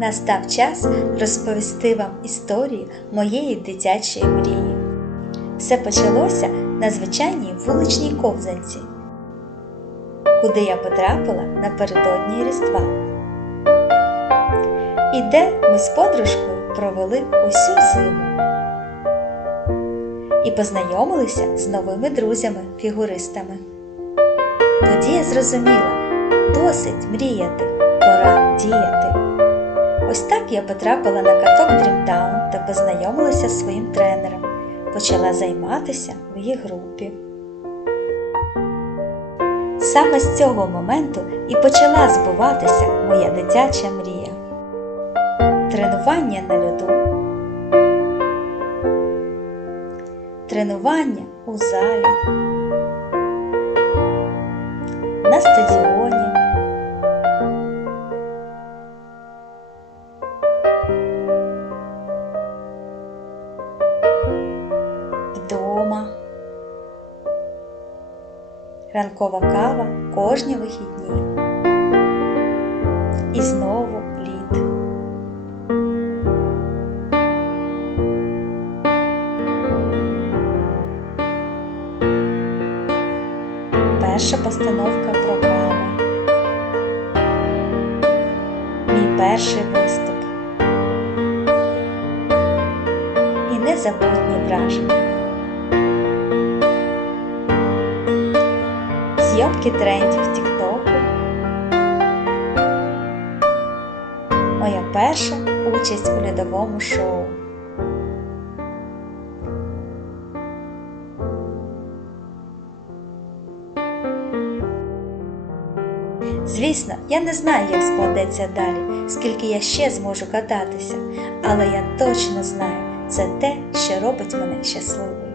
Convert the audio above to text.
Настав час розповісти вам історію моєї дитячої мрії. Все почалося на звичайній вуличній ковзанці, куди я потрапила напередодні Різдва. І де ми з подружкою провели усю зиму і познайомилися з новими друзями-фігуристами. Тоді я зрозуміла, досить мріяти, пора діяти. Ось так я потрапила на каток Дрімтаун та познайомилася з своїм тренером. Почала займатися в її групі. Саме з цього моменту і почала збуватися моя дитяча мрія. Тренування на льоду. Тренування у залі. На стадіоні. Ранкова кава кожні вихідні. І знову лід. Перша постановка програми. Мій перший виступ. І незабутні враження. Зйомки трендів Тіктоку. Моя перша участь у льодовому шоу. Звісно, я не знаю, як складеться далі, скільки я ще зможу кататися, але я точно знаю, це те, що робить мене щасливою.